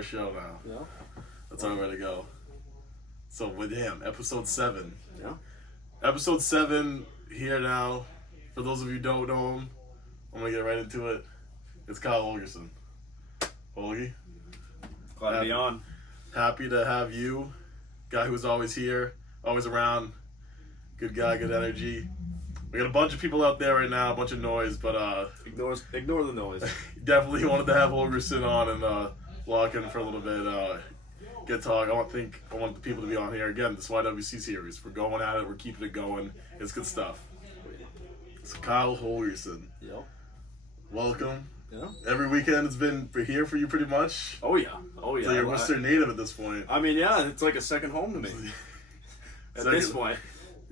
our show now. Yeah. That's our way to go. So with him, episode 7. Yeah. Episode 7 here now. For those of you who don't know him, I'm gonna get right into it. It's Kyle Holgerson. Holgie. Glad to be on. Happy to have you. Guy who's always here, always around. Good guy, good energy. We got a bunch of people out there right now, a bunch of noise, but Ignore the noise. definitely wanted to have Holgerson on and lock in for a little bit. Get talk. I want the people to be on here again. This YWC series. We're going at it. We're keeping it going. It's good stuff. So Kyle Holgerson. Yep. Welcome. Yeah. Every weekend it's been here for you pretty much. Oh yeah. So you're Worcester native at this point. I mean, yeah, it's like a second home to me. At this point.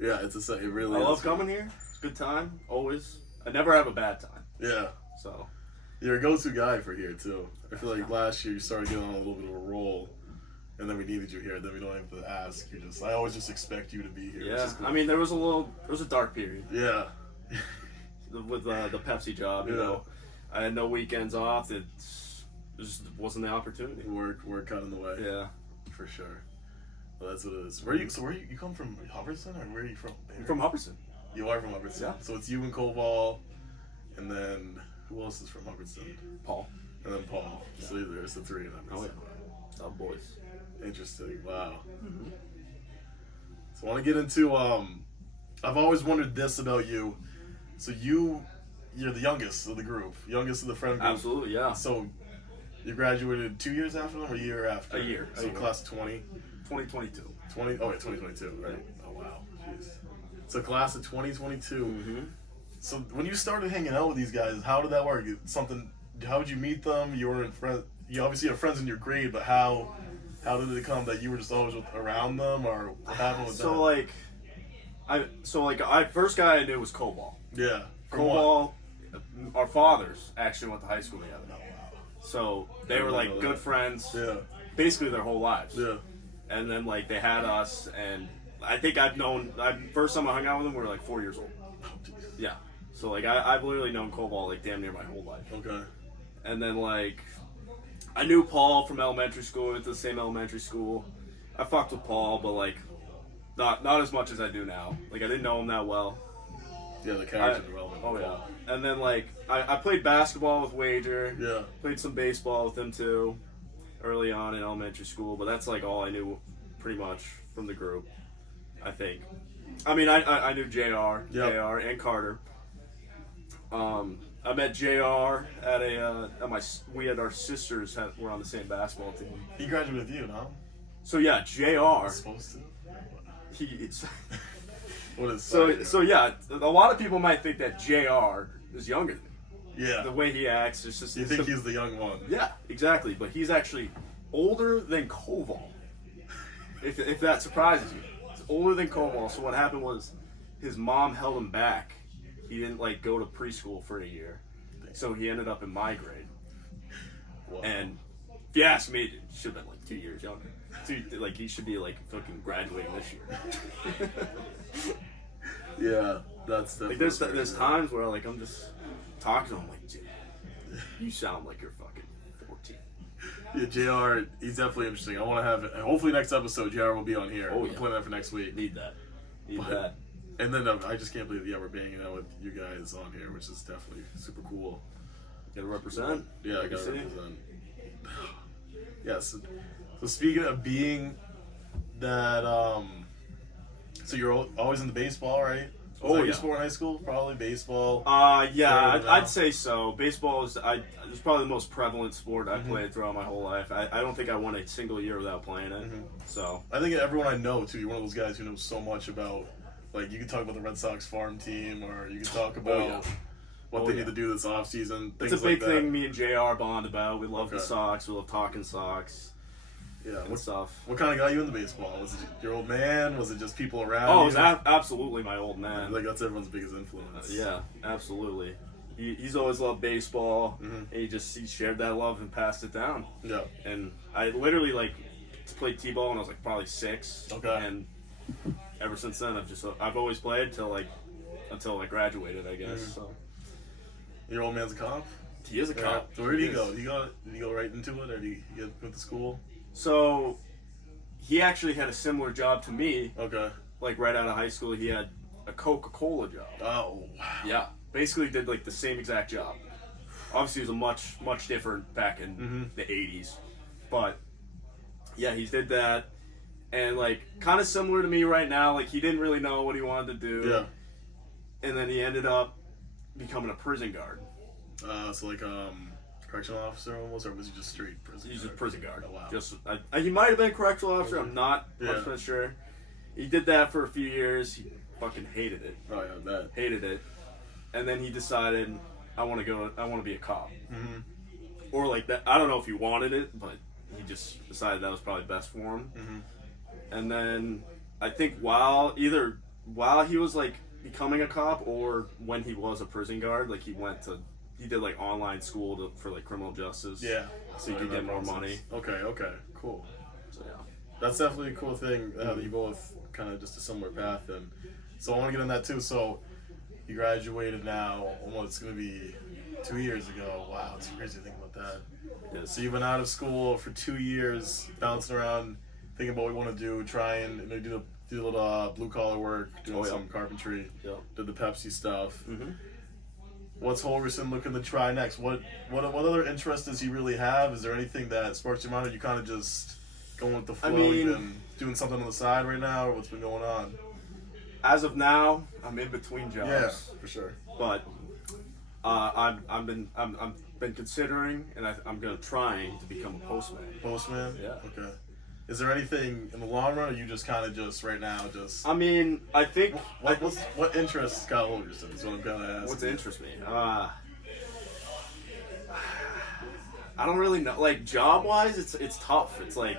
Yeah, it really I is. love coming here. It's a good time, always. I never have a bad time. Yeah. So. You're a go-to guy for here too. I feel like last year you started getting on a little bit of a roll, and then we needed you here. Then we don't have to ask. I always just expect you to be here. Yeah. Cool. I mean, there was a dark period. Yeah. With the Pepsi job, you know, I had no weekends off. It just wasn't the opportunity. Work got in the way. Yeah. For sure. Well, that's what it is. Where you come from? Holgerson, or where are you from? I'm from Hubbardson. You are from Holgerson. Yeah. So it's you and Koval, and then who else is from Holgerson? Paul. And then Paul. Yeah. So there's the three of them. Oh yeah. Top boys. Interesting. Wow. Mm-hmm. So I want to get into. I've always wondered this about you. So you're the youngest of the group, youngest of the friend group. Absolutely, yeah. So you graduated 2 years after them, or a year after? A year. So class 20. 2022. 2022, right? Oh wow, jeez. So class of 2022. Mm-hmm. So when you started hanging out with these guys, how did that work? How did you meet them? You obviously have friends in your grade, but how did it come that you were just always around them, or what happened with that? First guy I knew was Koval. Yeah. Koval, our fathers actually went to high school together. Oh wow. So they were like good friends. Yeah. Basically their whole lives. Yeah. And then like they had us, and I think first time I hung out with them we were like 4 years old. Oh, geez. Yeah. So like I've literally known Koval like damn near my whole life. Okay. And then like I knew Paul from elementary school. We went to the same elementary school. I fucked with Paul, but like not as much as I do now. Like I didn't know him that well. Yeah, the character development. Oh yeah. And then like I played basketball with Wager. Yeah. Played some baseball with him too, early on in elementary school. But that's like all I knew, pretty much from the group. I think. I mean, I knew JR and Carter. I met JR at we had our sisters were on the same basketball team. He graduated with you, no? So yeah, JR. Supposed to. He's. What is so yeah, a lot of people might think that JR is younger than me. Yeah. The way he acts, it's just. You think he's the young one? Yeah, exactly. But he's actually older than Koval. If that surprises you, he's older than Koval. So what happened was, his mom held him back. He didn't like go to preschool for a year, so he ended up in my grade. Wow. And if you ask me, he should have been like 2 years younger. Like he should be like fucking graduating this year. Yeah, that's like there's times where like I'm just talking to him like, dude, you sound like you're fucking 14. Yeah, JR, he's definitely interesting. I want to have hopefully next episode JR will be on here. Oh, We're yeah. planning that for next week. Need that. And then I just can't believe we're banging out with you guys on here, which is definitely super cool. Gotta represent. Yeah, I gotta represent. Yes. So speaking of being that, so you're always into baseball, right? Was that your sport in high school? Probably baseball. Yeah, I'd say so. Baseball is probably the most prevalent sport I played throughout my whole life. I don't think I went a single year without playing it. Mm-hmm. So I think everyone I know too, you're one of those guys who knows so much about. Like you can talk about the Red Sox farm team, or you can talk about what they need to do this offseason. It's a big thing me and JR bond about. We love the Sox. We love talking Sox. Yeah, and stuff. What kind of got you into baseball? Was it your old man? Was it just people around you? Oh, it was absolutely my old man. Like that's everyone's biggest influence. Yeah, absolutely. He's always loved baseball, and he shared that love and passed it down. Yeah. And I literally played t-ball when I was probably 6. Okay. And ever since then, I've always played until I graduated, I guess. So. Your old man's a cop? He is a cop. So where did he go? Did he go right into it, or did he get to school? So he actually had a similar job to me. Okay. Like right out of high school, he had a Coca-Cola job. Oh wow. Yeah, basically did like the same exact job. Obviously, it was much different back in the '80s, but yeah, he did that, and like kind of similar to me right now. Like he didn't really know what he wanted to do. Yeah. And then he ended up becoming a prison guard. So like correctional officer almost, or was he just straight prison? He's guard? a prison guard. Oh, wow. Just he might have been a correctional officer. I'm not Yeah. 100% sure. He did that for a few years. He fucking hated it. Oh yeah, that. Hated it. And then he decided, I want to be a cop. Mm-hmm. Or like that. I don't know if he wanted it, but he just decided that was probably best for him. Mm-hmm. And then I think while he was like becoming a cop, or when he was a prison guard, like he did like online school for like criminal justice. Yeah. So you could get more money. Okay. Cool. So yeah. That's definitely a cool thing that you both kind of just a similar path, and so I want to get on that too. So you graduated now, almost going to be 2 years ago. Wow, it's crazy to think about that. Yeah. So you've been out of school for 2 years, bouncing around, thinking about what you want to do, trying, do a little blue collar work, doing some carpentry, did the Pepsi stuff. Mm-hmm. What's Holgerson looking to try next? What other interests does he really have? Is there anything that sparks your mind, or you kind of just going with the flow and doing something on the side right now, or what's been going on? As of now, I'm in between jobs. Yeah, for sure. But I've been considering, and I'm trying to become a postman. Postman? Yeah. Okay. Is there anything in the long run, or you just kind of just right now just? I mean, I think What interests Scott Holgerson is what I'm kind of asking. What's interests me? I don't really know. Like job wise, it's tough. It's like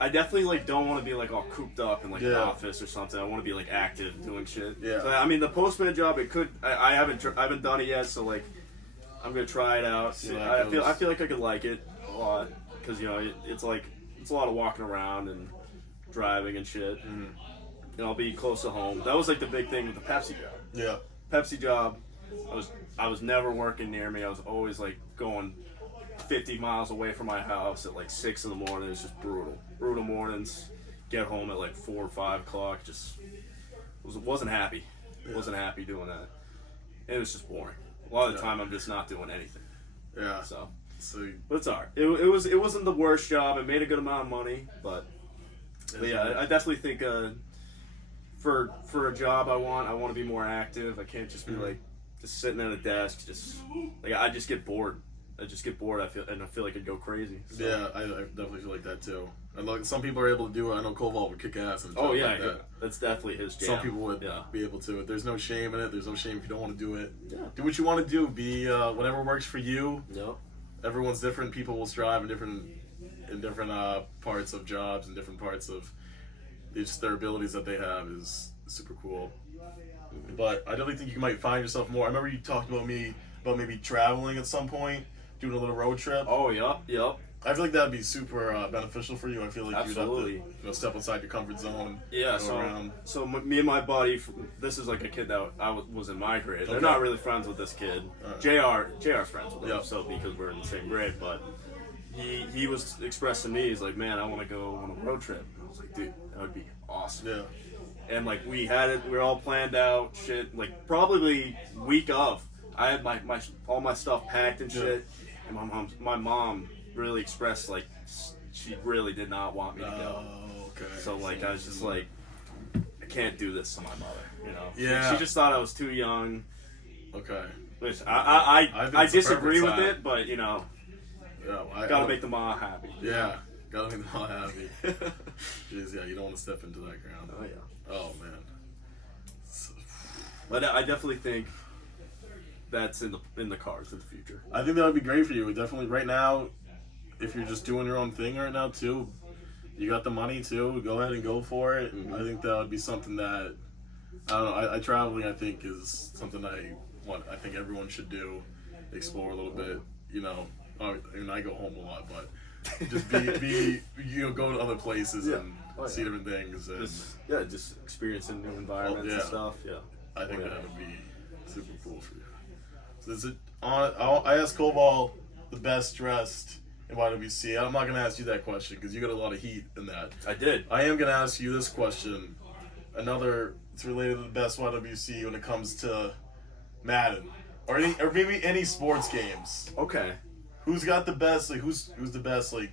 I definitely like don't want to be like all cooped up in like an office or something. I want to be like active, doing shit. Yeah. So I mean, the postman job, it could. I haven't done it yet, so like I'm gonna try it out. See I feel like I could like it a lot because it's like it's a lot of walking around and driving and shit. Mm-hmm. And I'll be close to home. That was like the big thing with the Pepsi job. Yeah. Pepsi job, I was never working near me. I was always like going 50 miles away from my house at like 6 in the morning. It was just brutal mornings. Get home at like 4 or 5 o'clock. Just wasn't happy. Wasn't happy doing that. And it was just boring. A lot of the time I'm just not doing anything. Yeah. So So but it's alright. It wasn't the worst job. It made a good amount of money, but yeah, I definitely think for a job I want to be more active. I can't just be like just sitting at a desk. Just like I just get bored. I feel like I'd go crazy. So. yeah, I definitely feel like that too. And like some people are able to do it. I know Koval would kick ass and oh yeah, like that. That's definitely his jam. Some people would be able to. There's no shame in it. There's no shame if you don't want to do it. Yeah. Do what you want to do. Be whatever works for you. Yep. Everyone's different. People will strive in different parts of jobs and different parts of just their abilities that they have is super cool. But I definitely think you might find yourself more. I remember you talked about maybe traveling at some point, doing a little road trip. Oh yep. I feel like that'd be super beneficial for you. I feel like Absolutely. you'd have to step outside your comfort zone. Yeah. Go around. So me and my buddy, this is like a kid that was in my grade. They're not really friends with this kid. JR's friends with him. Yep. So because we're in the same grade, but he was expressing to me, he's like, man, I want to go on a road trip. And I was like, dude, that would be awesome. Yeah. And like we were all planned out, shit. Like probably week of, I had all my stuff packed and shit. And my mom really expressed like she really did not want me to go. Oh, okay. So like I was just like, I can't do this to my mother, you know. Yeah. She just thought I was too young. Okay. Which think I it's the disagree perfect with time. it, but you know, Yeah. gotta make the mom happy. Yeah. Gotta make them all happy. Jeez, yeah. You don't want to step into that ground. Oh yeah. Oh man. So, But I definitely think that's in the cards in the future. I think that would be great for you. Definitely right now, if you're just doing your own thing right now too, you got the money too. Go ahead and go for it. Mm-hmm. I think that would be something that I don't know. I traveling I think is something I think everyone should do. Explore a little bit. You know, I mean I go home a lot, but just be go to other places and see different things. And Just experiencing new environments and stuff. Yeah. I think that would be super cool for you. So Is it on? I asked Koval the best dressed in YWC. I'm not gonna ask you that question because you got a lot of heat in that. I did. I am gonna ask you this question. It's related to the best YWC when it comes to Madden or maybe any sports games. Okay. Who's got the best? Like who's the best? Like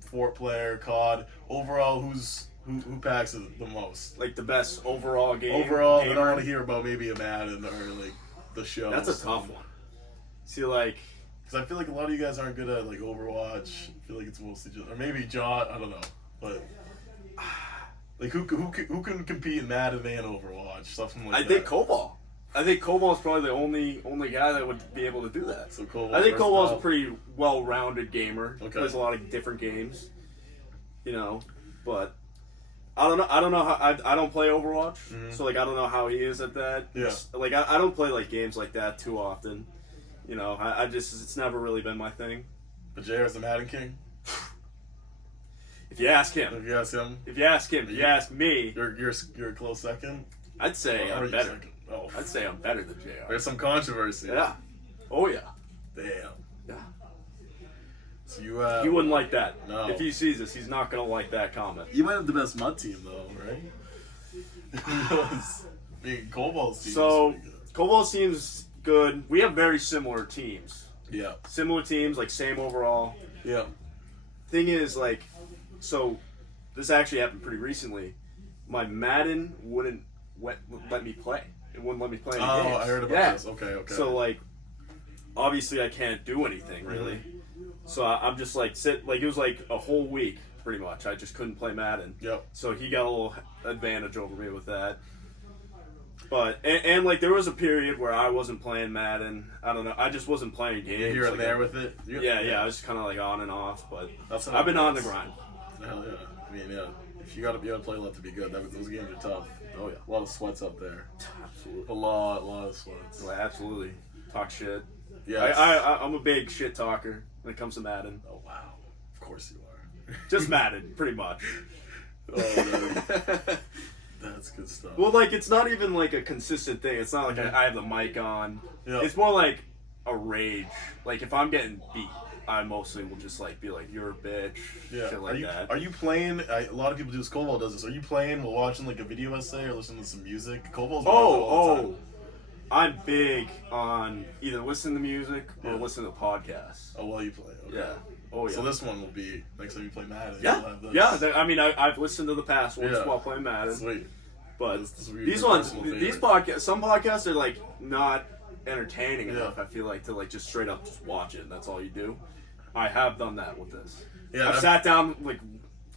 Fort player, COD overall. Who packs it the most? Like the best overall game. Overall, gamer? I don't want to hear about maybe a Madden or like the show. That's a tough one. See, like, because I feel like a lot of you guys aren't good at like Overwatch. I feel like it's mostly just, or maybe John. I don't know, but like who can compete in Madden and Overwatch? Something like that. I think Koval. I think Koval's probably the only guy that would be able to do that. So Koval. I think Koval's a pretty well-rounded gamer. Okay. Plays a lot of different games. But I don't know how I don't play Overwatch, so like I don't know how he is at that. Yeah. Like I don't play like games like that too often. I just it's never really been my thing. But JR's the Madden king. If you ask him. If you ask him. If you ask me. You're a close second. I'd say I'm better. Second? Oh. I'd say I'm better than JR. There's some controversy. Yeah. Oh yeah. Damn. Yeah. So you He wouldn't like that. No. If he sees this, he's not gonna like that comment. You might have the best mud team though, right? Koval's team. So Koval's team's good. We have very similar teams. Yeah. Similar teams, like same overall. Yeah. Thing is, like, so this actually happened pretty recently. My Madden wouldn't let me play. It wouldn't let me play any games. I heard about this. Okay. So like, obviously I can't do anything really. So I'm just like it was like a whole week pretty much. I just couldn't play Madden. Yep. So he got a little advantage over me with that. But and like there was a period where I wasn't playing Madden. I don't know. I just wasn't playing games. You're here and there with it. Yeah. I was kind of like on and off, but That's I've been on the grind. Hell yeah. I mean, yeah. If you gotta play a lot to be good. Those games are tough. Oh yeah. A lot of sweats up there. Absolutely. A lot of sweats. Well, absolutely. Talk shit. Yeah. I'm a big shit talker when it comes to Madden. Oh wow. Of course you are. Just Madden, pretty much. Oh, that's good stuff. Well, like, it's not even like a consistent thing. It's not like I have the mic on. Yeah. It's more like a rage. Like, if I'm getting beat, I mostly will just like be like, "You're a bitch," shit like that. Are you playing? A lot of people do this. Koval does this. Are you playing while watching like a video essay or listening to some music? Koval's all the time. I'm big on either listening to music or listening to podcasts. Oh, while you play. Okay. Yeah. Oh yeah. So this one will be next time you play Madden. Yeah. You'll have this. Yeah. I mean, I've listened to the past ones while playing Madden. Sweet. But this will be these your ones, personal favorite. these podcasts, some podcasts are like not entertaining enough. I feel like to like just straight up just watch it. And that's all you do. I have done that with this. Yeah, I've sat down like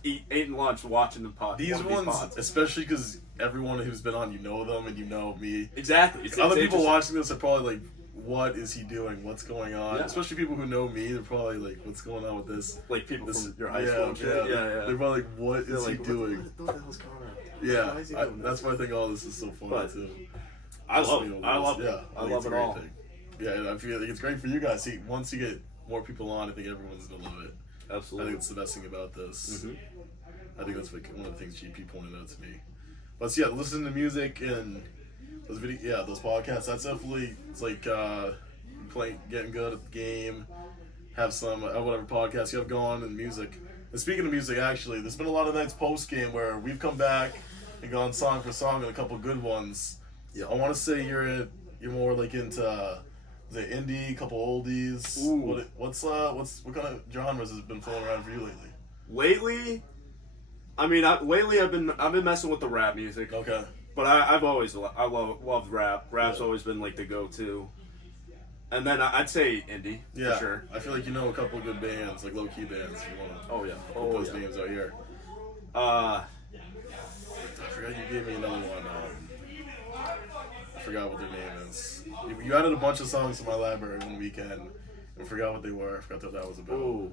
eating lunch watching the pod. These one of ones, pods. especially because everyone who's been on, you know them and you know me. Exactly. Other people watching this are probably like, "What is he doing? What's going on?" Yeah. Especially people who know me, they're probably like, "What's going on with this?" Like people from your high yeah, school. And shit. yeah. They're probably like, "What is he like, doing?" What the hell's going on? Yeah, Why is he doing that's why I think all this is so fun too. I love it. I love it. Yeah, I love it all. Yeah, and I feel like it's great for you guys. See, once you get more people on, I think everyone's gonna love it. Absolutely. I think it's the best thing about this. I think that's like one of the things GP pointed out to me. But so, yeah, listen to music and those those podcasts. That's definitely it's like getting good at the game. Have some whatever podcast you have going and music. And speaking of music, actually, there's been a lot of nights post game where we've come back and gone song for song and a couple good ones. Yeah, I want to say you're more like into the indie, couple oldies. Ooh. What kind of genres has been flowing around for you lately? Lately, I mean, lately I've been messing with the rap music. Okay. But I've always loved rap. Rap's always been like the go-to. And then I'd say indie for sure. I feel like you know a couple of good bands, like low-key bands. If you want to put those names out here. I forgot you gave me another one. I forgot what their name is. You added a bunch of songs to my library one weekend. I forgot what they were. I forgot what that was about. Ooh.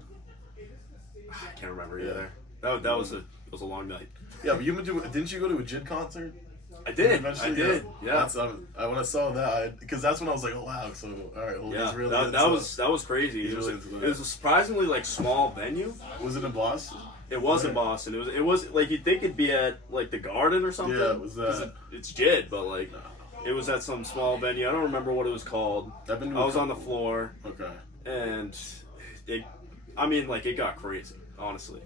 I can't remember either. That was a long night. Yeah, but didn't you go to a JID concert? I did. Eventually, I did. Yeah. When I saw that, because that's when I was like, oh wow. So all right, he's really that was crazy. It was a surprisingly like small venue. Was it in Boston? It was in Boston. It was like you'd think it'd be at like the Garden or something. Yeah, it was that. It's JID, but like It was at some small venue. I don't remember what it was called. I've been to I was on the floor, Okay. and it got crazy, honestly.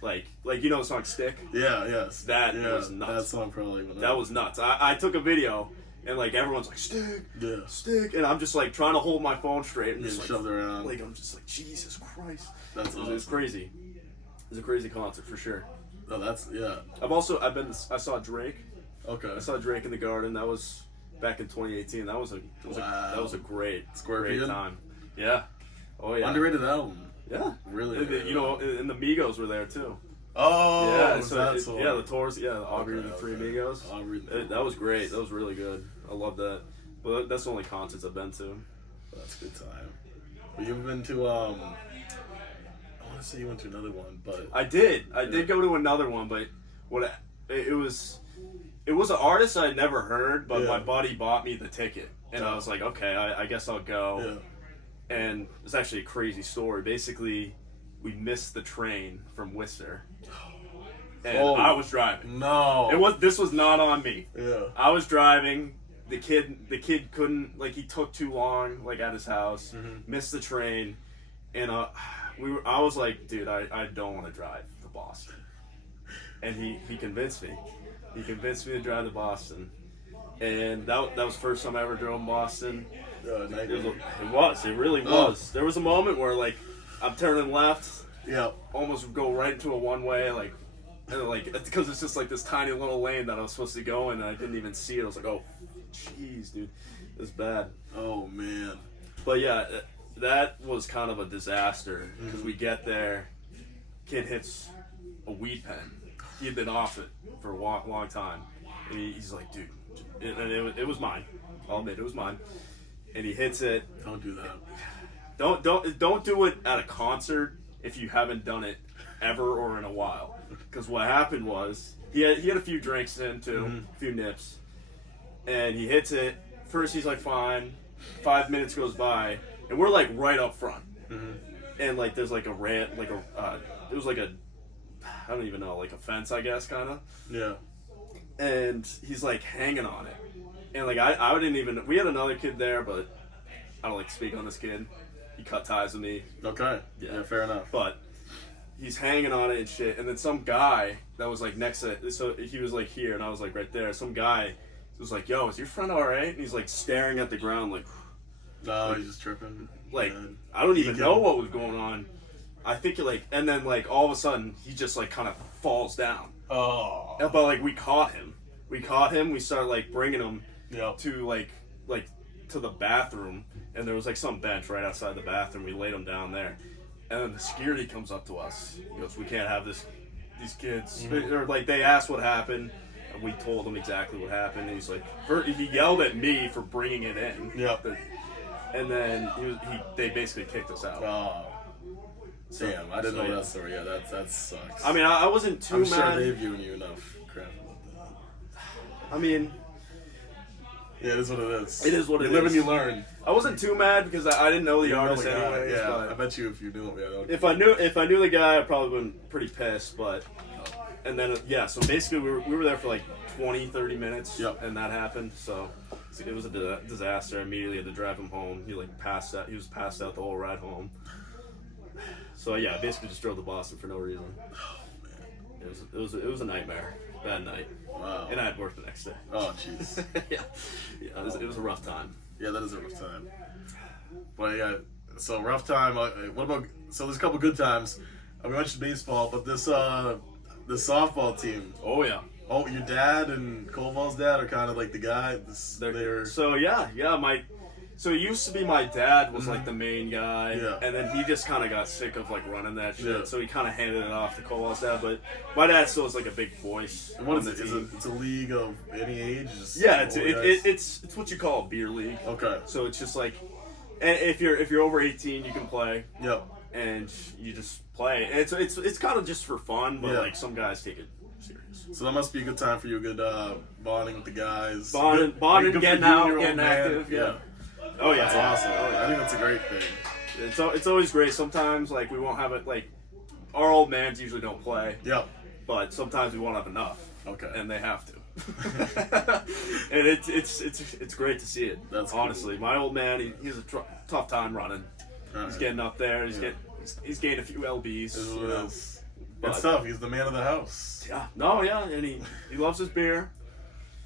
Like you know the song "Stick"? Yeah, yes. That yeah, was nuts. That song probably went That up. was nuts. I took a video, and like everyone's like "Stick, Yeah. Stick," and I'm just like trying to hold my phone straight and Getting just shoved around. like I'm just like Jesus Christ. That's It was awesome. crazy. It was a crazy concert for sure. Oh, that's, yeah. I saw Drake. Okay. I saw Drake in the Garden. That was back in 2018. That was a great Scorpion? time. Yeah. Oh yeah. Underrated album. Yeah. Really? You know, and the Migos were there too. Oh, Yeah. is So that so? yeah, the tours. Yeah, Aubrey and the Okay, Three okay. Migos. Aubrey and the Three That was great. That was really good. I love that. But that's the only concerts I've been to. That's a good time. But you've been to, I want to say you went to another one, but. I did go to another one, but it was an artist I'd never heard, but Yeah. my buddy bought me the ticket, and I was like, okay, I guess I'll go. Yeah. And it's actually a crazy story. Basically, we missed the train from Worcester, and Oh. I was driving. No. This was not on me. Yeah. I was driving. The kid couldn't, like, he took too long, like, at his house, missed the train, and I was like, dude, I don't want to drive to Boston. And he convinced me. He convinced me to drive to Boston. And that was the first time I ever drove in Boston. It really was. There was a moment where, like, I'm turning left, Yeah. almost go right into a one-way, like, and like, because it's just like this tiny little lane that I was supposed to go in, and I didn't even see it. I was like, oh, jeez, dude, it was bad. Oh, man. But yeah, that was kind of a disaster because we get there, kid hits a weed pen. He had been off it for a long time, and he's like, dude, and it was mine. I'll admit it was mine. And he hits it. Don't do that. Don't do it at a concert if you haven't done it ever or in a while. Because what happened was he had a few drinks in too, a few nips, and he hits it. First he's like fine. 5 minutes goes by, and we're like right up front, and like there's like a ramp, like it was like a, I don't even know, like a fence, I guess, kind of. Yeah. And he's like hanging on it, and like I didn't even. We had another kid there, but I don't like to speak on this kid. He cut ties with me. Okay. Yeah. Yeah, fair enough. But he's hanging on it and shit. And then some guy that was like next to it, so he was like here and I was like right there. Some guy was like, yo, is your friend alright? And he's like staring at the ground like No, he's just tripping. Like, Man. I don't even know what was going on. I think like, and then like all of a sudden he just like kind of falls down. Oh. But like we caught him. We started like bringing him Yep. to like to the bathroom, and there was like some bench right outside the bathroom. We laid him down there, and then the security comes up to us. He goes, "We can't have these kids." Or like they asked what happened, and we told them exactly what happened. And he's like, he yelled at me for bringing it in. Yep. And then they basically kicked us out. Oh. Damn, I didn't So, know yeah. that story. Yeah, that sucks. I mean, I wasn't too I'm mad. sure they've given you enough crap about that. I mean, Yeah, it is what it is. It is what it You live is. and you learn. I wasn't too mad because I didn't know the You know artist the guy. anyways. Yeah, but I bet you if you knew him, yeah. if I knew the guy, I'd probably been pretty pissed. But and then yeah, so basically we were there for like 20-30 minutes, Yep. and that happened. So it was a disaster. I immediately had to drive him home. He like passed out. He was passed out the whole ride home. So yeah, I basically just drove to Boston for no reason. It was a nightmare. Bad night. Wow. And I had work the next day. Oh, jeez. yeah, it was a rough time. Yeah, that is a rough time. But yeah, so rough time. What about? So there's a couple good times. We mentioned baseball, but this softball team. Oh yeah. Oh, your dad and Koval's dad are kind of like the guy. They're So so it used to be my dad was like the main guy, Yeah. and then he just kind of got sick of like running that shit, Yeah. so he kind of handed it off to Koval's dad. But my dad still is like a big voice. what on is the it? Is team. it's a league of any age? Just Yeah, it's old guys? it's what you call a beer league. Okay. So it's just like, and if you're over 18, you can play, Yep. and you just play. And it's kind of just for fun, but Yeah. like some guys take it serious. So that must be a good time for you. Good bonding with the guys. Bonding, Good for you getting and out, your old getting man. active. Yeah. Oh yeah, That's awesome. I think that's a great thing. It's always great. Sometimes like we won't have it like our old mans usually don't play, Yep. but sometimes we won't have enough, Okay. and they have to. And it's great to see it. That's honestly cool. My old man, he's a tough time running. He's getting up there. He's gained a few lbs. It's tough. He's the man of the house. Yeah. No. Yeah. And he loves his beer.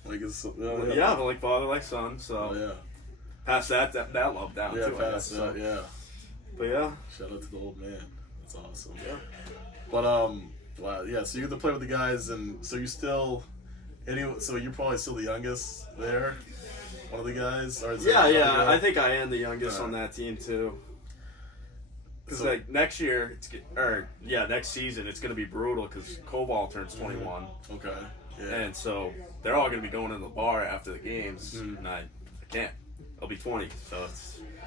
Like it's But like father, like son. So pass that love down too. Pass that. Yeah. But yeah. Shout out to the old man. That's awesome. Yeah. But wow, yeah. So you get to play with the guys, and so you still, so you're probably still the youngest there, one of the guys. Or is there another guy? I think I am the youngest on that team too. Because like next year, next season, it's gonna be brutal because Koval turns 21. Okay. Yeah. And so they're all gonna be going to the bar after the games, and I can't. I'll be 20, so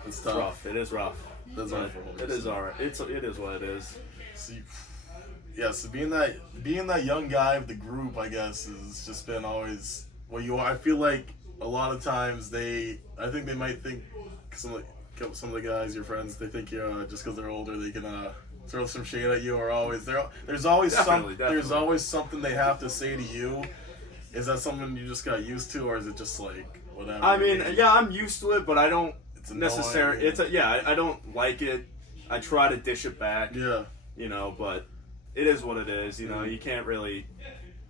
it's tough. rough. It is rough. That's but it is alright. It is what it is. So being that young guy of the group, I guess, has just been always what you are. I feel like a lot of times I think they might think some of the guys, your friends, they think you're just because they're older, they can throw some shade at you, or there's always something they have to say to you. Is that something you just got used to, or is it just like whatever? I mean, I'm used to it, but I don't necessarily. Annoying. I don't like it. I try to dish it back. Yeah. But it is what it is. You can't really,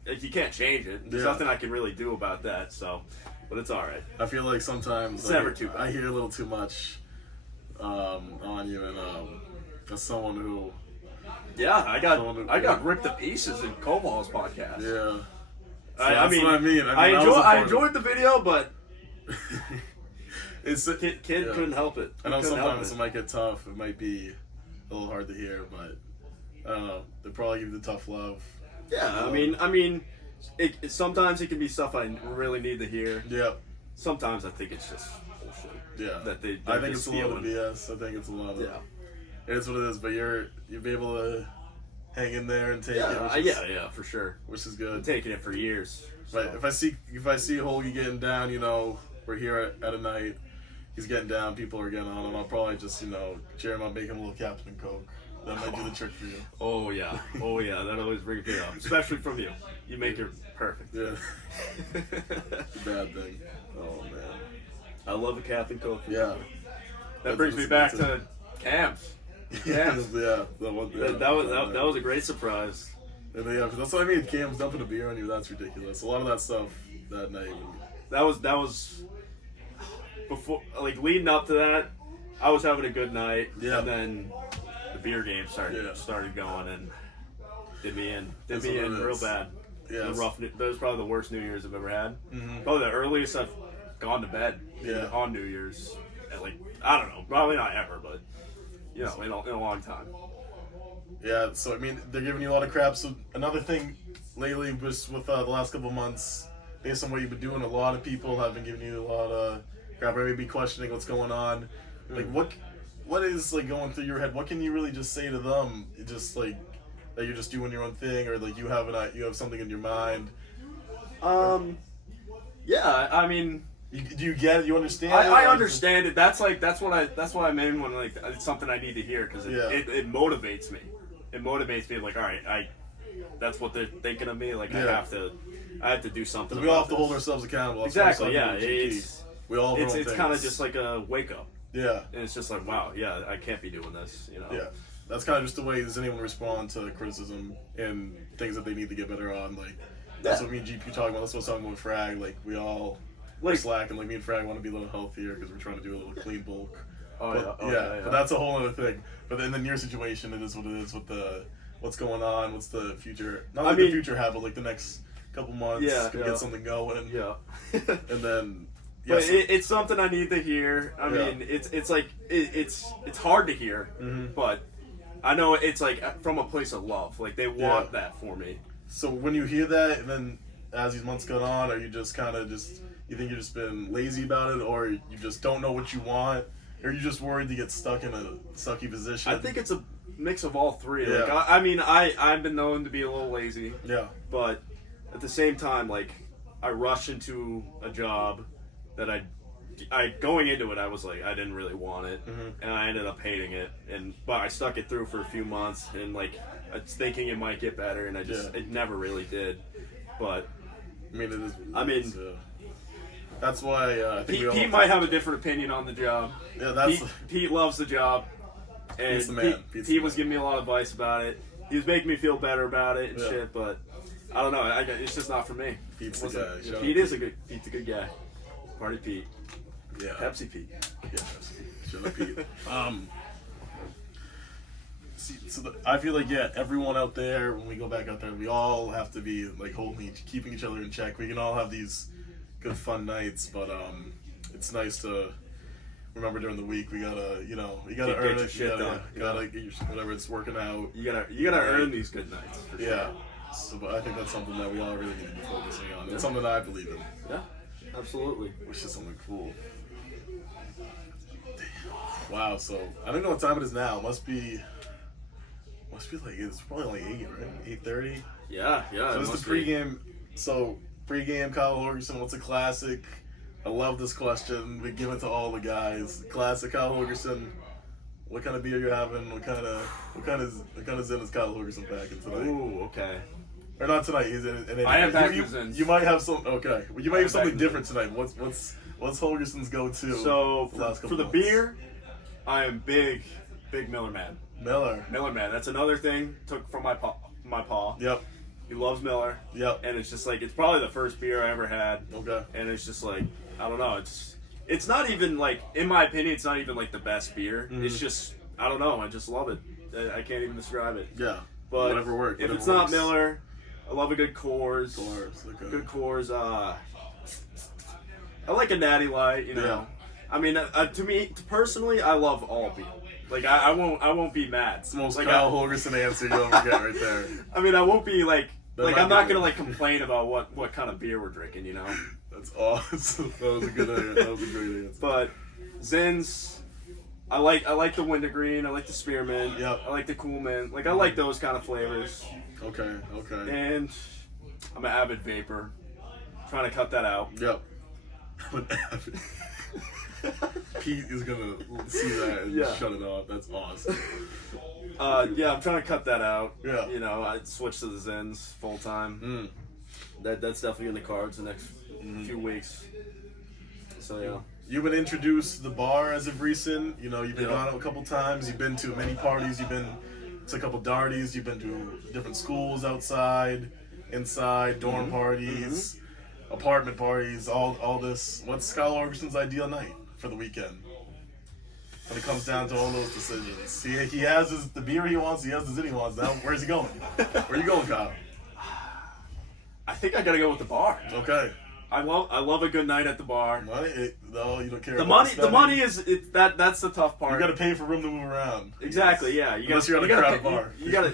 you can't change it. There's nothing I can really do about that. So, but it's all right. I feel like sometimes it's never too bad. I hear a little too much on you, and as someone who. Yeah, I got ripped to pieces in Koval's podcast. Yeah. So I mean, what I mean. I enjoyed the video, but kid couldn't help it. I know sometimes it might get tough. It might be a little hard to hear, but I don't know. They probably give you the tough love. Yeah, I mean, sometimes it can be stuff I really need to hear. Yeah. Sometimes I think it's just bullshit. Yeah. I think it's a lot of BS. I think it's a lot of. Yeah. It is what it is, but you'll be able to hang in there and take it. Yeah, for sure. Which is good. I'm taking it for years. So. Right. If I see Holger getting down, we're here at a night. He's getting down. People are getting on him. I'll probably just cheer him up, make him a little Captain Coke. That might do the trick for you. Oh yeah. That always brings me up, especially from you. You make it perfect. Yeah. It's a bad thing. Oh man. I love the Captain Coke. Yeah. That brings me back to Camps. Yeah. That was a great surprise. And that's what I mean. Cam's dumping a beer on you. That's ridiculous. A lot of that stuff that night. That was before, like leading up to that. I was having a good night, and then the beer game started going and did me in real bad. Yeah, that was probably the worst New Year's I've ever had. Mm-hmm. Probably the earliest I've gone to bed on New Year's. At I don't know, probably not ever, but in a long time. Yeah, so I mean, they're giving you a lot of crap. So another thing lately was with the last couple of months, based on what you've been doing, a lot of people have been giving you a lot of crap. Or maybe questioning what's going on. Like what is going through your head? What can you really just say to them? Just that you're just doing your own thing, or you have something in your mind. Yeah, I mean. Do you get it? You understand it? I understand it. That's what I mean when it's something I need to hear because it motivates me. It motivates me. Like, all right, that's what they're thinking of me. Like, I have to do something. We all have to hold ourselves accountable. Exactly. Yeah. We all. It's kind of just like a wake up. Yeah. And it's just like, wow, yeah, I can't be doing this. Yeah. That's kind of just the way does anyone respond to criticism and things that they need to get better on. Like, that's what me and GP talking about. That's what I was talking about with Frag. Like, we all. Slack and me and Frag want to be a little healthier because we're trying to do a little clean bulk. But that's a whole other thing. But in your situation, it is what it is with what's going on, what's the future. Not the future have, but the next couple months, get something going. Yeah. And then. But it's something I need to hear. I mean, it's hard to hear, but I know it's from a place of love. Like they want that for me. So when you hear that, and then as these months go on, are you just kind of you think you've just been lazy about it, or you just don't know what you want, or you're just worried to get stuck in a sucky position? I think it's a mix of all three. Yeah. Like, I mean, I've been known to be a little lazy. Yeah. But at the same time, I rush into a job that I going into it, I was I didn't really want it, and I ended up hating it. But I stuck it through for a few months, and I was thinking it might get better, and it never really did. But I mean, it is. I mean, that's why I think Pete might have a different opinion on the job. Yeah, that's Pete loves the job, and Pete's the man. Pete was giving me a lot of advice about it. He was making me feel better about it and Yeah. shit, but I don't know. It's just not for me. Pete's the guy. Shout out Pete's a good guy. Party Pete. Yeah. Pepsi Pete. Yeah. Shout out Pete. I feel like everyone out there, when we go back out there, we all have to be like keeping each other in check. We can all have these good fun nights, but it's nice to remember during the week we gotta earn your it. shit done. Gotta get your whatever it's working out. You gotta earn these good nights. For sure. Yeah. So, but I think that's something that we all really need to be focusing on. It's something that I believe in. Yeah. Absolutely. Which is something cool. Wow. So I don't know what time it is now. Must be like it's probably like 8, right? 8:30. Yeah. So this is the pregame. So pregame, Kyle Holgerson. What's a classic? I love this question. We give it to all the guys. Classic Kyle Holgerson. What kind of beer you having? What kind of Zin is Kyle Holgerson packing tonight? Ooh, okay. Or not tonight. He's in. I am packing Zins. You might have some. Okay. Well, you might have something different tonight. What's Holgerson's go-to? So for the beer, I am big Miller man. Miller man. That's another thing took from my pa. Yep. He loves Miller. Yep. And it's just like it's probably the first beer I ever had. Okay. And it's just like I don't know. It's not even like in my opinion. It's not even like the best beer. Mm-hmm. It's just I don't know. I just love it. I can't even describe it. Yeah. But whatever works. If it's not Miller, I love a good Coors. Okay. Good Coors. I like a Natty Light. You know. Yeah. I mean, to me personally, I love all beer. Like I won't be mad. It's the most like, Kyle Holgerson answer you'll ever get right there. I mean, I won't be like I'm not gonna good. like complain about what kind of beer we're drinking, you know. That's awesome. That was a good answer. That was a great answer. But Zins, I like the Wintergreen. I like the Spearmint. Yep. I like the Coolman. Like I like those kind of flavors. Okay. And I'm an avid vapor. Trying to cut that out. Yep. Pete is gonna see that and shut it off. That's awesome. Yeah, I'm trying to cut that out. Yeah. You know, I switched to the Zins full time. That's definitely in the cards the next few weeks. So yeah. You've been introduced to the bar as of recent. You know, you've been gone a couple times. You've been to many parties. You've been to a couple darties. You've been to different schools outside, inside, dorm parties, apartment parties, all this. What's Kyle Holgerson's ideal night for the weekend? When it comes down to all those decisions. He has the beer he wants. He has the Zin he wants. Now, where's he going? Where you going, Kyle? I think I gotta go with the bar. Okay. I love a good night at the bar. Money? No, you don't care. The money is that's the tough part. You got to pay for room to move around. Exactly. Yeah. Unless you're at a crowded bar. You gotta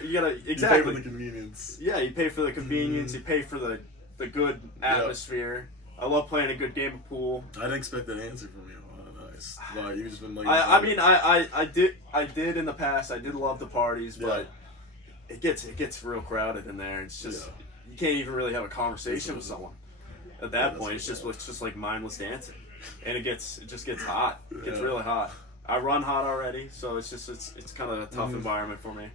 exactly. You pay for the convenience. Yeah, you pay for the convenience. You pay for the good atmosphere. I love playing a good game of pool. I didn't expect that answer from you. Oh, nice. Wow, you've just been like. I mean, I did in the past. I did love the parties, but it gets real crowded in there. It's just you can't even really have a conversation with someone. At that point, it's just like mindless dancing, and it just gets hot. It gets really hot. I run hot already, so it's kind of a tough environment for me.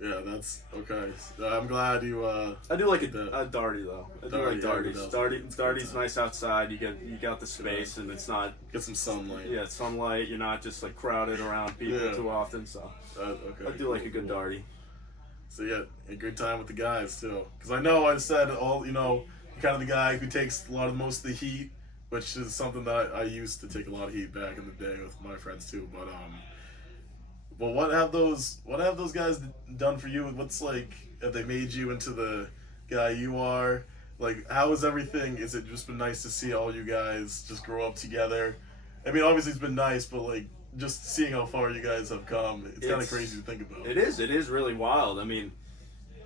Yeah, that's okay. I'm glad you. I do like a darty though. I do like darties. Darty's nice outside. You got the space, and it's not get some sunlight. Yeah, sunlight. You're not just like crowded around people too often. So okay. I do like a good darty. So yeah, a good time with the guys too. Because I know I said kind of the guy who takes most of the heat, which is something that I used to take a lot of heat back in the day with my friends too. But what have those guys done for you? What's like, have they made you into the guy you are? Like, how is everything? Is it just been nice to see all you guys just grow up together? I mean, obviously it's been nice, but like just seeing how far you guys have come, it's kind of crazy to think about. It is really wild. I mean,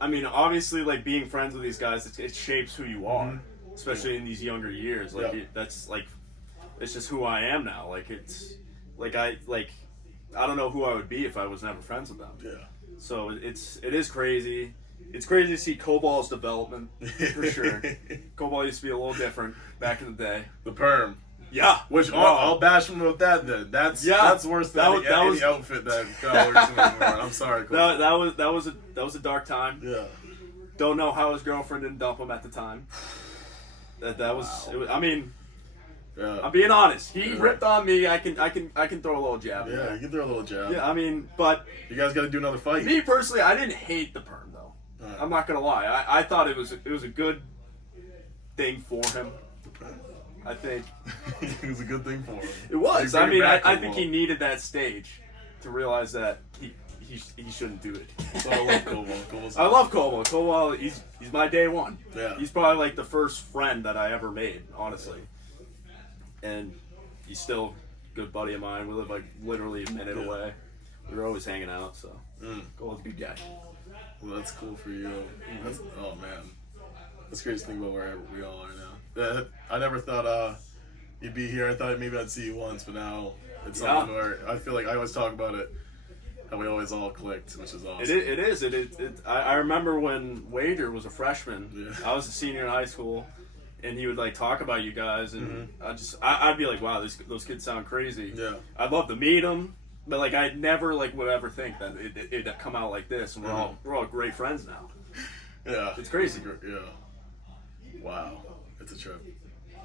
obviously, like being friends with these guys, it shapes who you are, especially in these younger years. Like that's like, it's just who I am now. Like it's like I don't know who I would be if I was never friends with them. Yeah. So it is crazy. It's crazy to see Cobal's development for sure. Cobal used to be a little different back in the day. The perm. Yeah. Which I'll bash him with that then. That's worse than any outfit that Kyle Holgerson was wearing. I'm sorry, Cole. That was a dark time. Yeah. Don't know how his girlfriend didn't dump him at the time. That was. Wow. It was, I mean, Yeah. I'm being honest. He Yeah. ripped on me. I can throw a little jab. in Yeah, there. you can throw a little jab. Yeah, I mean, but You guys got to do another fight. me personally, I didn't hate the perm though. I'm not gonna lie. I thought it was a good thing for him. I think It was a good thing for him. it was. You I bring mean, it back I a think little. he needed that stage to realize that he shouldn't do it. So I love Koval. I love Como. Como, he's my day one. Yeah. He's probably like the first friend that I ever made, honestly. And he's still a good buddy of mine. We live like literally a minute away. We were always hanging out, so Cole's a good guy. Well, that's cool for you. That's, oh man, that's the greatest thing about where we all are now. Yeah, I never thought you'd be here. I thought maybe I'd see you once, but now it's something where I feel like I always talk about it. How we always all clicked, which is awesome. It is. I remember when Wager was a freshman. Yeah. I was a senior in high school, and he would like talk about you guys, and I'd be like, wow, those kids sound crazy. Yeah. I'd love to meet them, but like I'd never like would ever think that it'd come out like this, and we're all great friends now. Yeah. It's crazy. Yeah. Wow, it's a trip.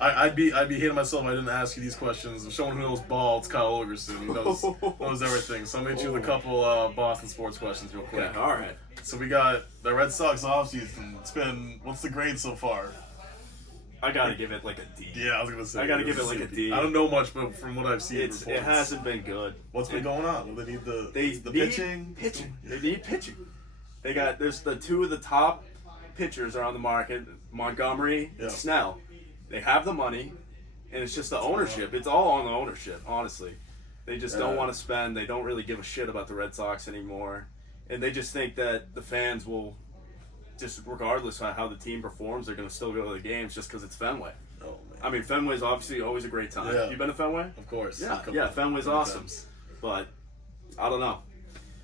I'd be hating myself if I didn't ask you these questions. Someone who knows ball, it's Kyle Holgerson. He knows everything. So I made you a couple Boston sports questions real quick. Okay, all right. So we got the Red Sox offseason. It's been, what's the grade so far? I gotta give it like a D. Yeah, I was gonna say. I gotta give it like a D. I don't know much, but from what I've seen, It hasn't been good. What's been going on? Well, they need the Need pitching. Pitching. They need pitching. There's the two of the top pitchers are on the market, Montgomery and Snell. They have the money, and it's just the ownership. It's all on the ownership, honestly. They just don't want to spend. They don't really give a shit about the Red Sox anymore, and they just think that the fans will, just regardless of how the team performs, they're going to still go to the games just because it's Fenway. Oh man. I mean, Fenway's obviously always a great time. Yeah. You been to Fenway? Of course. Yeah, Fenway's awesome. Times. But I don't know.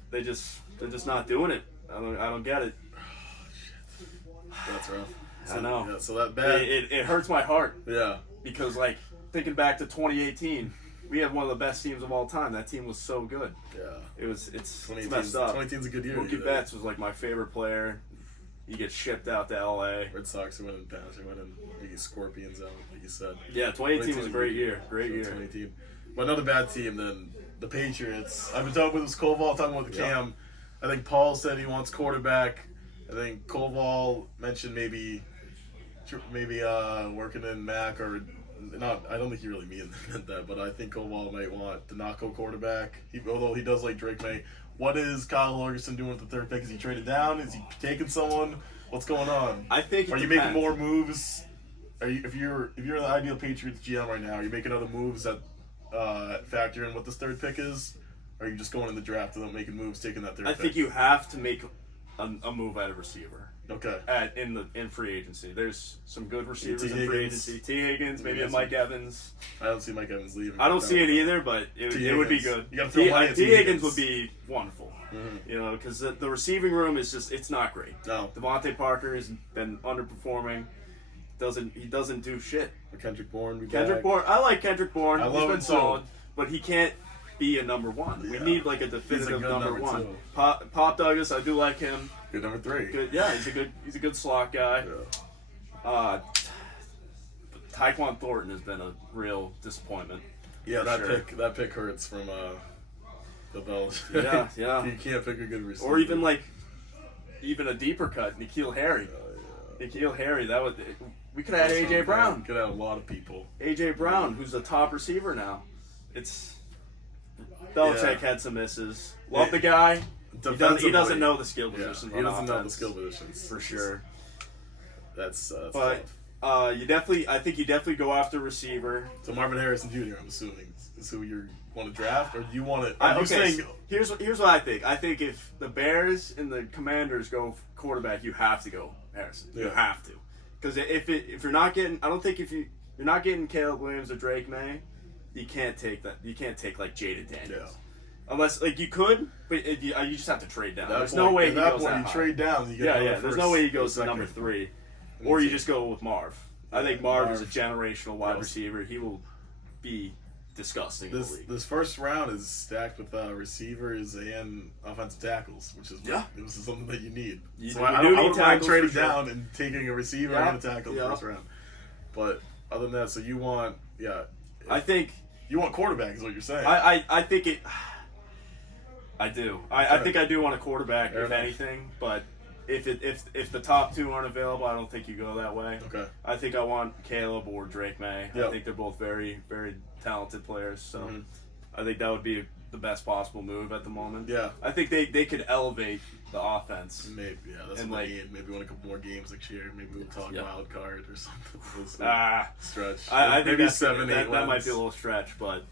They're just not doing it. I don't get it. That's rough. So, I know. Yeah, so that bad. It hurts my heart Yeah. because like thinking back to 2018, we had one of the best teams of all time. That team was so good. Yeah. It's 2018's messed up. 2018's a good year. Mookie Betts was like my favorite player. He gets shipped out to LA. Red Sox are winning past. They're winning the Scorpions out, like you said. Yeah, 2018 was a great year. Great year. 2018. But another bad team than the Patriots. I've been talking with Koval, talking about the Cam. I think Paul said he wants quarterback. I think Koval mentioned maybe working in Mac or not. I don't think he really meant that, but I think Koval might want the Naco quarterback. Although he does like Drake May. What is Kyle Holgerson doing with the third pick? Is he traded down? Is he taking someone? What's going on? I think. Are you making more moves? If you're the ideal Patriots GM right now, are you making other moves that factor in what this third pick is? Or are you just going in the draft without making moves, taking that third pick? I think you have to make a move at a receiver. Okay. In free agency, there's some good receivers T. in free Higgins. agency. T. Higgins, maybe a Yes. Mike Evans. I don't see Mike Evans leaving. I don't see it either, but it would be good. You gotta throw money at T. Higgins would Higgins. be wonderful. Mm-hmm. You know, because the receiving room is it's not great. No. Devontae Parker has been underperforming. He doesn't do shit. Kendrick Bourne. Kendrick Bourne, I like Kendrick Bourne. I He's love been him too. solid, but he can't be a number one. Yeah. We need like a He's a definitive good number number one. two. Pop Douglas, I do like him. Good number 3. Good, yeah, he's a good slot guy. Yeah. Tyquan Thornton has been a real disappointment. Yeah, for that pick hurts from the Bells. Yeah. You can't pick a good receiver. Or even a deeper cut, N'Keal Harry. N'Keal Harry, we could have had AJ Brown. Could have a lot of people. AJ Brown, who's the top receiver now. Belichick had some misses. Love the guy. He doesn't know the skill positions. He doesn't know the skill positions for sure. That's but tough. I think you definitely go after receiver. So Marvin Harrison Jr. I'm assuming is who you want to draft, or do you want to? Okay, here's what I think. I think if the Bears and the Commanders go quarterback, you have to go Harrison. You have to, because if you're not getting, I don't think if you're not getting Caleb Williams or Drake May, you can't take that. You can't take like Jaden Daniels. Yeah. Unless you could, but you just have to trade down. There's no way he goes that high. Trade down. You get There's no way he goes to number 3, or you just go with Marv. I think Marv is a generational wide receiver. He will be disgusting in the league. This first round is stacked with receivers and offensive tackles, which is this is something that you need. So I don't mind trading down and taking a receiver and a tackle in the first round. But other than that, so you want I think you want quarterback is what you're saying. I think it. I do. I think I do want a quarterback if anything, but. If the top two aren't available, I don't think you go that way. Okay. I think I want Caleb or Drake May. Yep. I think they're both very, very talented players. So I think that would be the best possible move at the moment. Yeah. I think they could elevate the offense. Maybe, that's what we need. Maybe win a couple more games next year. Maybe we'll talk wild card or something. Stretch. I think maybe 7-8 that might be a little stretch, but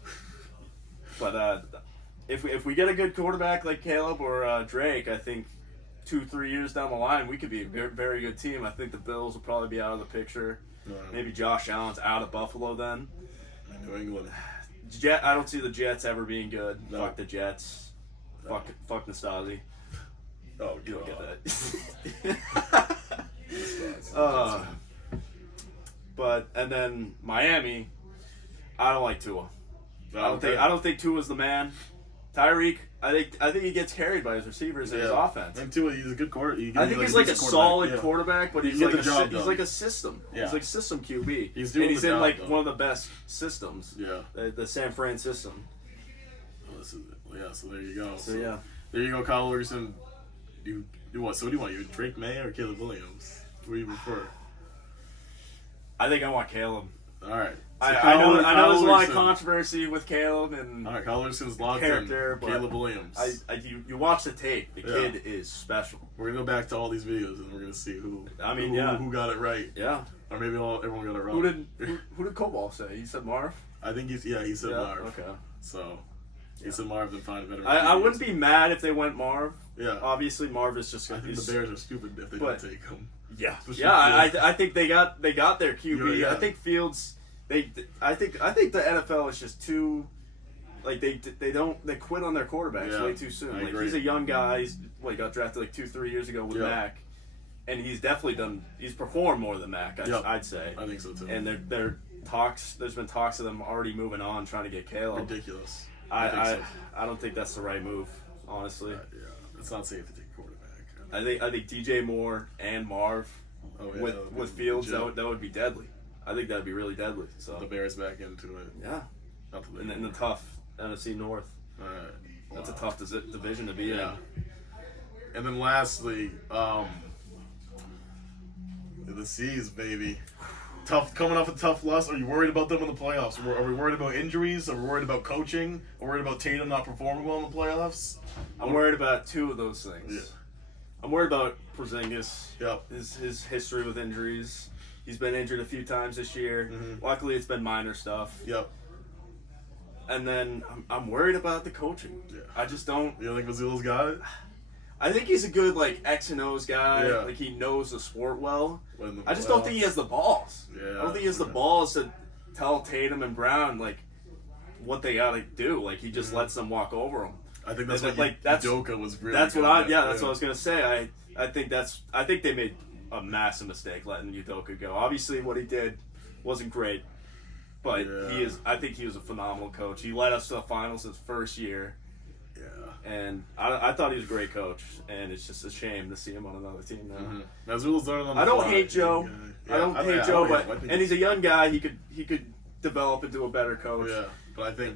if we get a good quarterback like Caleb or Drake, I think 2-3 years down the line, we could be a very, very good team. I think the Bills will probably be out of the picture. Maybe Josh Allen's out of Buffalo then. New England. I don't see the Jets ever being good. No. Fuck the Jets. No. Fuck Nastasi. Oh, you don't get that. But and then Miami, I don't like Tua. I don't think Tua's the man. Tyreek, I think he gets carried by his receivers and his offense. And Tua, he's a good quarterback. I think he's like a solid quarterback, but he's like a system. Yeah. He's like system QB. He's in like one of the best systems. Yeah. The San Fran system. Well, so there you go. So yeah. There you go, Kyle Holgerson. You do what? So what do you want? You Drake May or Caleb Williams? Who do you prefer? I think I want Caleb. All right. So I know there's a lot of controversy with Caleb and all right, Kyle Holgerson's locked character, in. Caleb Williams. You watch the tape. The kid is special. We're gonna go back to all these videos and we're gonna see who got it right. Yeah. Or maybe everyone got it wrong. Who did Cobalt say? He said Marv. I think he said Marv. Okay. So he said Marv, then find a better. I wouldn't be mad if they went Marv. Yeah. Obviously, Marv is just. I think the Bears are stupid if they don't take him. Yeah. I think they got their QB. Yeah. I think Fields. I think the NFL is just too. Like they quit on their quarterbacks way too soon. Like he's a young guy. He got drafted like 2-3 years ago with Mac, and he's definitely he's performed more than Mac. I'd say. I think so too. And there's been talks of them already moving on, trying to get Caleb. Ridiculous. I don't think that's the right move, honestly. It's not safe to take a quarterback. I think DJ Moore and Marv with Fields that would be deadly. I think that'd be really deadly. So the Bears back into it. Yeah. In the tough NFC North. All right. That's a tough division to be in. And then lastly, the C's, baby. Tough, coming off a tough loss. Are you worried about them in the playoffs? Are we worried about injuries? Are we worried about coaching? Are we worried about Tatum not performing well in the playoffs? I'm worried about two of those things. Yeah. I'm worried about Porzingis. Yep. His history with injuries. He's been injured a few times this year. Mm-hmm. Luckily, it's been minor stuff. Yep. And then I'm worried about the coaching. Yeah. I just don't. You don't think Mazzulla's got it? I think he's a good X and O's guy. Yeah. Like he knows the sport well. I just playoffs. don't think he has the balls. Yeah. I don't think he has the balls to tell Tatum and Brown what they gotta do. Like he just lets them walk over them. I think that's what Udoka was really. That's what what I was gonna say. I think they made a massive mistake letting Udoka go. Obviously, what he did wasn't great, but I think he was a phenomenal coach. He led us to the finals his first year. Yeah. And I thought he was a great coach, and it's just a shame to see him on another team now. Mm-hmm. I don't hate Joe. I don't hate Joe, and he's a young guy. He could develop into a better coach. Yeah,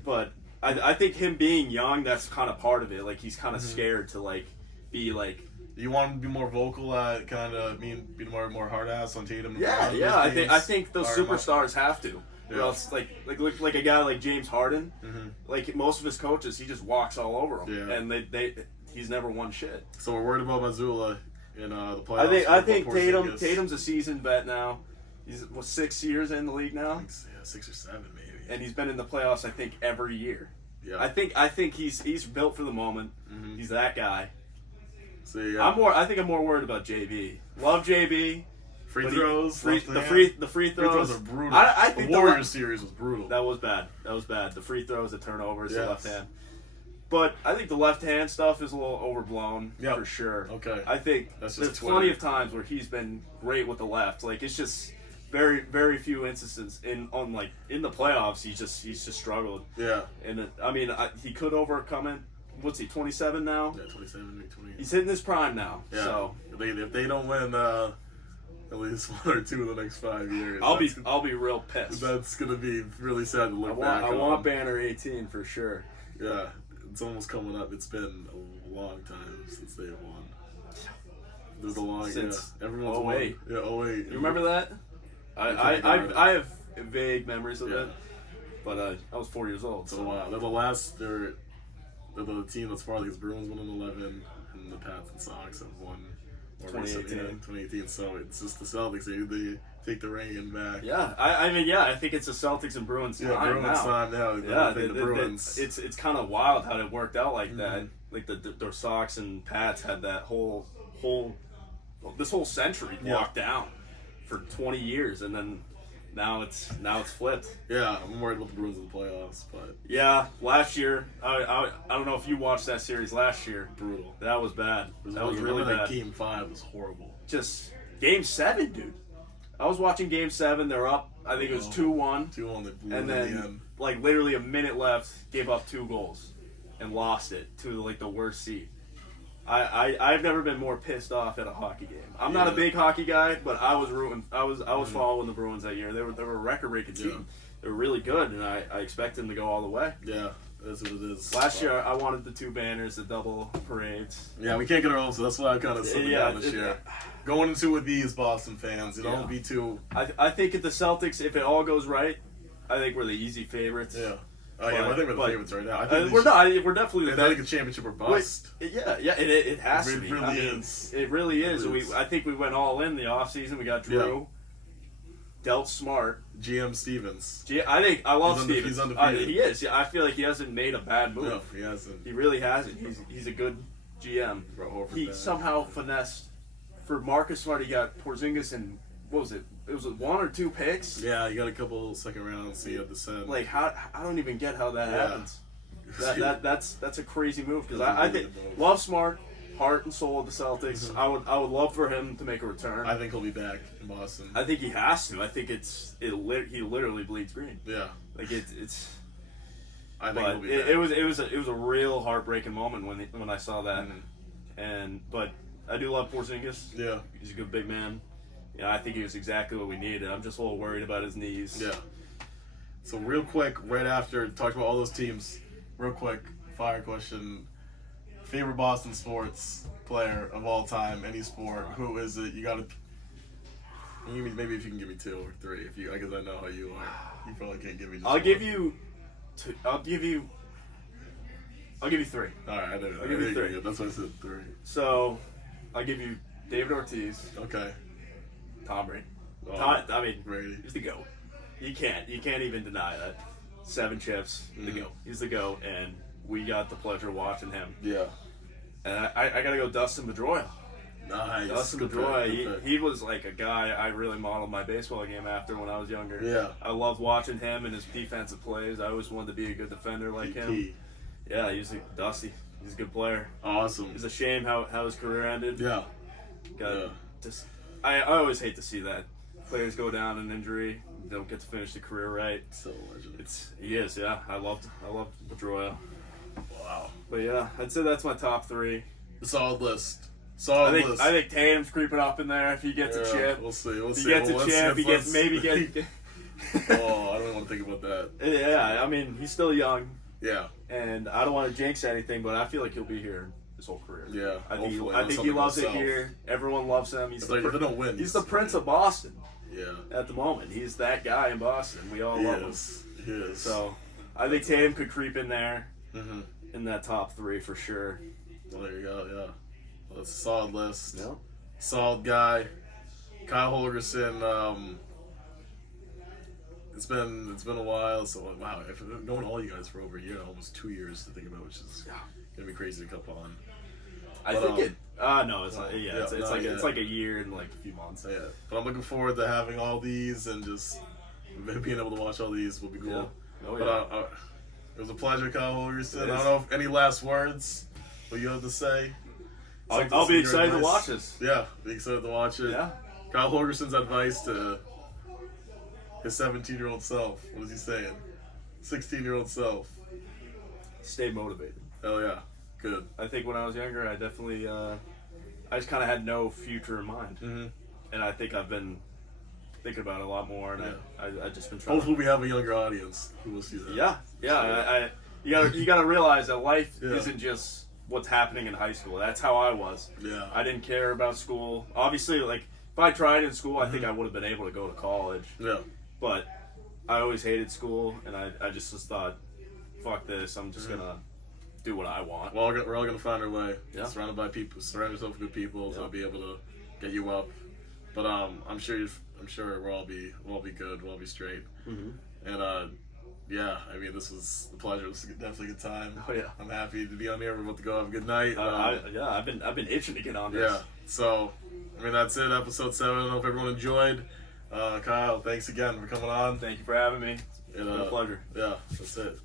but I think him being young, that's kind of part of it. Like he's kind of scared to be like. You want him to be more vocal at kind of be more hard ass on Tatum. Yeah. I think those superstars have to. Yeah. Or else, like a guy like James Harden, like most of his coaches, he just walks all over them, and he's never won shit. So we're worried about Mazzulla in the playoffs. I think Tatum's a seasoned vet now. He's 6 years in the league now. 6 or 7 maybe. And he's been in the playoffs, I think, every year. Yeah. I think he's built for the moment. Mm-hmm. He's that guy. So yeah. I think I'm more worried about JB. Love JB. Free throws. The free throws. Free throws are brutal. I think the Warriors series was brutal. That was bad. The free throws, the turnovers, the left hand. But I think the left hand stuff is a little overblown for sure. Okay. I think there's plenty of times where he's been great with the left. Like it's just very few instances in the playoffs. He's just struggled. Yeah. And he could overcome it. What's he, 27 now? Yeah, 27, 28. He's hitting his prime now. Yeah. So If they don't win at least 1 or 2 in the next 5 years, I'll be real pissed. That's gonna be really sad to look back on. I want banner 18 for sure. Yeah, it's almost coming up. It's been a long time since they've won. There's a long since everyone's 08. won. Yeah, 08. You remember that? I have vague memories of it, but I was 4 years old. So wow, they're the team that's far. Because Bruins won in 11, and the Pats and Sox have won. 2018. So it's just the Celtics. They take the reign back. Yeah, I think it's the Celtics and Bruins time now. Bruins time now. Yeah, the Bruins. It's kind of wild how it worked out like that. Like the Sox and Pats had that this whole century locked down for 20 years, and then now it's flipped. Yeah, I'm worried about the Bruins in the playoffs, but yeah, last year I don't know if you watched that series last year. Brutal. That was bad. That was really bad. Game 5 was horrible. Just Game 7, dude. I was watching Game 7. They're up. I think it was 2-1. 2-1. They blew And it then, in the end. like literally a minute left, gave up 2 goals, and lost it to like the worst seed. I've never been more pissed off at a hockey game. I'm not a big hockey guy, but I was rooting. I was following the Bruins that year. They were a record-breaking team. They were really good, and I expect them to go all the way. Yeah, that's what it is. Last year, I wanted the 2 banners, the double parades. Yeah, we can't get our own, so that's why I kind of slowed down this year. Going into it with these Boston fans, don't be too. I think at the Celtics, if it all goes right, I think we're the easy favorites. Yeah. Oh yeah, I think we're the favorites right now. I think we're not. We're definitely the best. I think a championship or bust. It has to be. It really is. It really is. I think we went all in the offseason. We got Drew, dealt smart. GM Stevens. I love Stevens. He's undefeated. He is. I feel like he hasn't made a bad move. No, he hasn't. He really hasn't. He's a good GM. He somehow finessed for Marcus Smart. He got Porzingis and what was it? It was 1 or 2 picks. Yeah, you got a couple second rounds, so you have to send. Like how I don't even get how that happens. That's a crazy move because I think love Smart, heart and soul of the Celtics. Mm-hmm. I would love for him to make a return. I think he'll be back in Boston. I think he has to. I think he literally bleeds green. Yeah, like it's. I think he'll be back. It was a real heartbreaking moment when I saw that, but I do love Porzingis. Yeah, he's a good big man. Yeah, I think he was exactly what we needed. I'm just a little worried about his knees. Yeah. So real quick, right after talked about all those teams, real quick, fire question: favorite Boston sports player of all time, any sport? Who is it? You gotta. Maybe if you can give me 2 or 3, because I know how you are. You probably can't give me. I'll give you 3. All right, I'll give you 3. That's why I said 3. So, I'll give you David Ortiz. Okay. Tom Brady. Brady. He's the GOAT. You can't even deny that. 7 chips, the GOAT. He's the GOAT, and we got the pleasure of watching him. Yeah. And I gotta go Dustin Pedroia. Nice. Dustin Pedroia, he was like a guy I really modeled my baseball game after when I was younger. Yeah. I loved watching him and his defensive plays. I always wanted to be a good defender like him. Yeah, he's Dusty. He's a good player. Awesome. It's a shame how his career ended. Yeah. I always hate to see that players go down in injury, don't get to finish the career right. So legend. He is, yeah. I loved Pedroia. Wow. But yeah, I'd say that's my top 3. A solid list. I think Tatum's creeping up in there if he gets a chip. We'll see. If he gets a chip, he gets maybe get. Oh, I don't even want to think about that. Yeah, I mean he's still young. Yeah. And I don't want to jinx anything, but I feel like he'll be here his whole career. Yeah. I think he loves it here. Everyone loves him. If they don't win, he's the Prince of Boston. Yeah. At the moment, he's that guy in Boston. We all love him. He is. So, I think Tatum could creep in there, in that top 3 for sure. Well, there you go. Yeah. Well, that's a solid list. Yep. Solid guy. Kyle Holgerson. It's been a while. So wow, if knowing all you guys for over a year, almost 2 years to think about, which is gonna be crazy to come on. I think it. No, it's not. Yeah, it's like a year and like a few months. Yeah, but I'm looking forward to having all these and just being able to watch all these will be cool. Yeah. Oh, but it was a pleasure, Kyle Holgerson. I don't know if any last words what you have to say. I'll be excited to watch this. Yeah, be excited to watch it. Yeah. Kyle Holgerson's advice to his 17-year-old self? What is he saying? 16-year-old self. Stay motivated. Hell yeah. Good. I think when I was younger, I definitely, I just kind of had no future in mind. Mm-hmm. And I think I've been thinking about it a lot more, and Yeah. I just been trying. Hopefully we have a younger audience who will see that. Yeah. You gotta realize that life Yeah. isn't just what's happening in high school. That's how I was. Yeah. I didn't care about school. Obviously, like if I tried in school, I think I would have been able to go to college. Yeah. But I always hated school, and I just thought, fuck this. I'm just gonna do what I want. We're all gonna find our way. Yeah. Surrounded by people. Surround yourself with good people to Yeah. be able to get you up. But I'm sure we'll all be good. We'll all be straight. Mm-hmm. And yeah, I mean, this was a pleasure. This was definitely a good time. Oh yeah. I'm happy to be on here. We're about to go have a good night. I've been itching to get on this. Yeah. So, I mean, that's it. Episode 7. I hope everyone enjoyed. Kyle, thanks again for coming on. Thank you for having me. It's And, been a pleasure. Yeah, that's it.